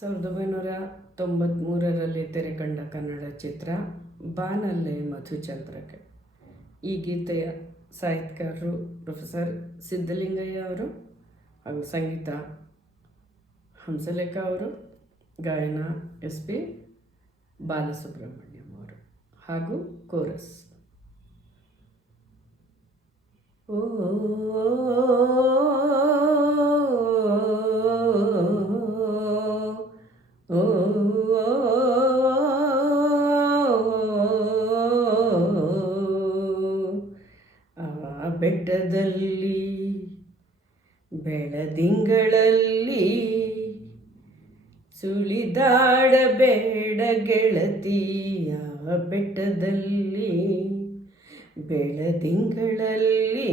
1993ರಲ್ಲಿ ತೆರೆ ಕಂಡ ಕನ್ನಡ ಚಿತ್ರ ಬಾನಲ್ಲೆ ಮಧುಚಂದ್ರಕ್ಕೆ. ಈ ಗೀತೆಯ ಸಾಹಿತ್ಯಕಾರರು ಪ್ರೊಫೆಸರ್ ಸಿದ್ಧಲಿಂಗಯ್ಯ ಅವರು ಹಾಗೂ ಸಂಗೀತ ಹಂಸಲೇಖ ಅವರು, ಗಾಯನ SP ಬಾಲಸುಬ್ರಹ್ಮಣ್ಯಂ ಅವರು ಹಾಗೂ ಕೋರಸ್. ಓ ಓ ಆ ಬೆಟ್ಟದಲ್ಲಿ ಬೆಳದಿಂಗಳಲ್ಲಿ ಸುಳಿದಾಡಬೇಡ ಗೆಳತಿ, ಆ ಬೆಟ್ಟದಲ್ಲಿ ಬೆಳದಿಂಗಳಲ್ಲಿ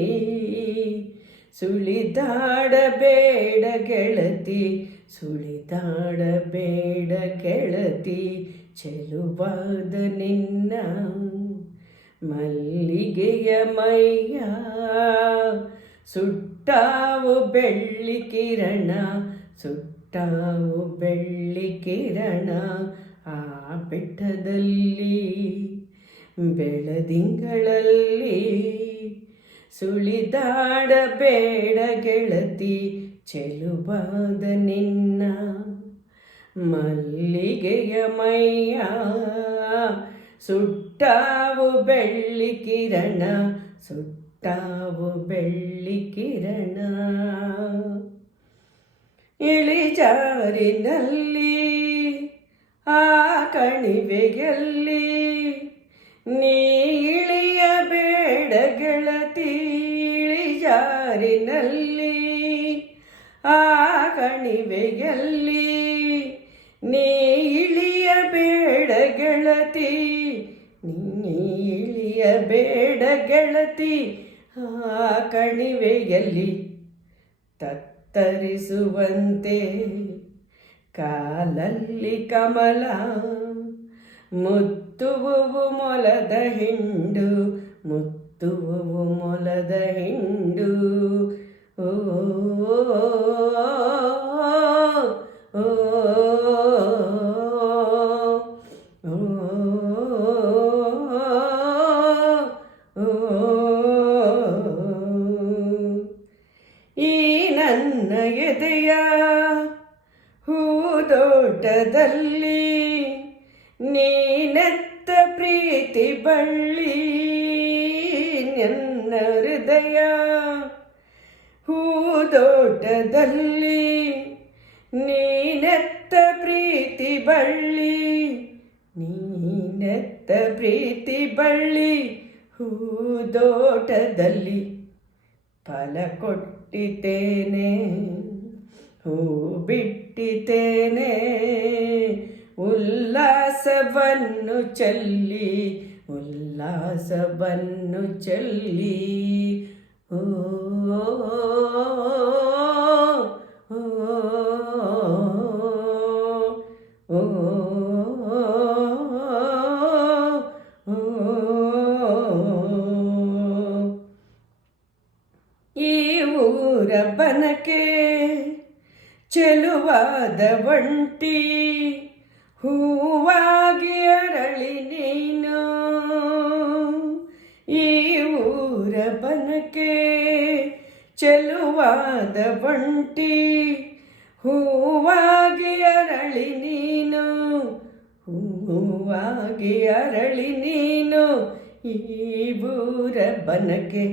ಸುಳಿದಾಡಬೇಡ ಗೆಳತಿ, ಸುಳಿದಾಡಬೇಡ ಗೆಳತಿ, ಚೆಲುವಾದ ನಿನ್ನ ಮಲ್ಲಿಗೆಯ ಮೈಯ ಸುಟ್ಟಾವು ಬೆಳ್ಳಿ ಕಿರಣ, ಸುಟ್ಟಾವು ಬೆಳ್ಳಿ ಕಿರಣ, ಆ ಬೆಟ್ಟದಲ್ಲಿ ಬೆಳದಿಂಗಳಲ್ಲಿ ಸುಳಿದಾಡಬೇಡ ಗೆಳತಿ, ಚೆಲುವಾದ ನಿನ್ನ ಮಲ್ಲಿಗೆಯ ಮೈಯ ಸುಟ್ಟಾವು ಬೆಳ್ಳಿ ಕಿರಣ, ಸುಟ್ಟಾವು ಬೆಳ್ಳಿ ಕಿರಣ. ಇಳಿಜಾರಿನಲ್ಲಿ ಆ ಕಣಿವೆಯಲ್ಲಿ ನೀ ಇಳಿಯಬೇಡ ಗೆಳತಿ, ಇಳಿಜಾರಿನಲ್ಲಿ ಆ ಕಣಿವೆಯಲ್ಲಿ ನೀ ಇಳಿಯಬೇಡ ಗೆಳತಿ, ನೀ ಇಳಿಯಬೇಡ ಗೆಳತಿ, ಆ ಕಣಿವೆಯಲ್ಲಿ ತತ್ತರಿಸುವಂತೆ ಕಾಲಲ್ಲಿ ಕಮಲ ಮುತ್ತುವು ಮೊಲದ ಹಿಂಡು, ಮುತ್ತುವು ಮೊಲದ ಹಿಂಡು. ಓ ಓ ಈ ನನ್ನ ಎದೆಯ ಹೂದೋಟದಲ್ಲಿ ನೀನೆತ್ತ ಪ್ರೀತಿ ಬಳ್ಳಿ, ನನ್ನ ಹೃದಯ ಹೂದೋಟದಲ್ಲಿ ನೀನೆತ್ತ ಪ್ರೀತಿ ಬಳ್ಳಿ, ನೀನೆತ್ತ ಪ್ರೀತಿ ಬಳ್ಳಿ, ಹೂದೋಟದಲ್ಲಿ ಫಲ ಕೊಟ್ಟಿದ್ದೇನೆ, ಹೂ ಬಿಟ್ಟಿದ್ದೇನೆ, ಉಲ್ಲಾಸವನ್ನು ಚೆಲ್ಲಿ, ಉಲ್ಲಾಸವನ್ನು ಚೆಲ್ಲಿ. ಓ ಓ ಈ ಊರ ಬನಕೆ ಚೆಲುವಾದ ಒಂಟಿ, ಹೂವಾಗಿ ಅರಳಿ ನೀನು, ಈ ಊರ ಬನಕೆ ಚೆಲುವಾದ ಒಂಟಿ, ಹೂವಾಗಿ ಅರಳಿ ನೀನು, ಹೂವಾಗಿ ಅರಳಿ ನೀನು, ಈ ಊರ ಬನಕೆ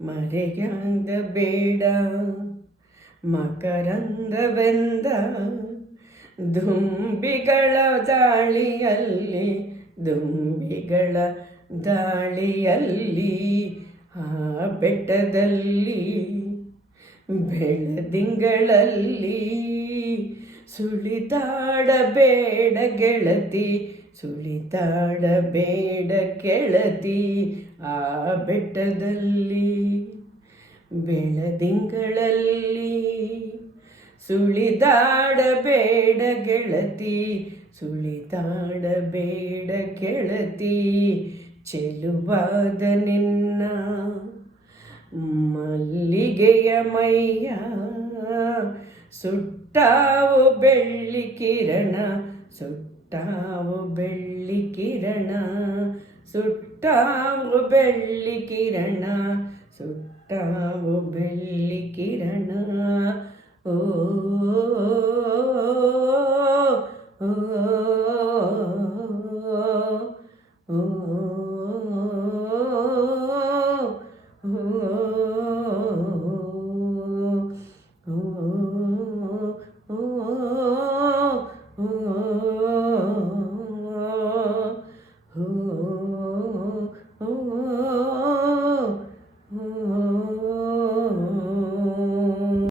ಮರೆಯಾದ ಬೇಡ ಮಕರಂದವೆಂದ ದುಂಬಿಗಳ ದಾಳಿಯಲ್ಲಿ, ದುಂಬಿಗಳ ದಾಳಿಯಲ್ಲಿ, ಆ ಬೆಟ್ಟದಲ್ಲಿ ಬೆಳದಿಂಗಳಲ್ಲಿ ಸುಳಿದಾಡಬೇಡ ಗೆಳತಿ, ಸುಳಿದಾಡಬೇಡ ಗೆಳತಿ, ಆ ಬೆಟ್ಟದಲ್ಲಿ ಬೆಳದಿಂಗಳಲ್ಲಿ ಸುಳಿದಾಡಬೇಡ ಗೆಳತಿ, ಸುಳಿದಾಡಬೇಡ ಗೆಳತಿ, ಚೆಲುವಾದ ನಿನ್ನ ಮಲ್ಲಿಗೆಯ ಮೈಯ ಸುಟ್ಟ ಸುಟ್ಟಾವು ಬೆಳ್ಳಿ ಕಿರಣ ಸುಟ್ಟಾವು ಬೆಳ್ಳಿ ಕಿರಣ ಸುಟ್ಟಾವು ಬೆಳ್ಳಿ ಕಿರಣ ಸುಟ್ಟಾವು ಬೆಳ್ಳಿ ಕಿರಣ ಓ ಓ ಓ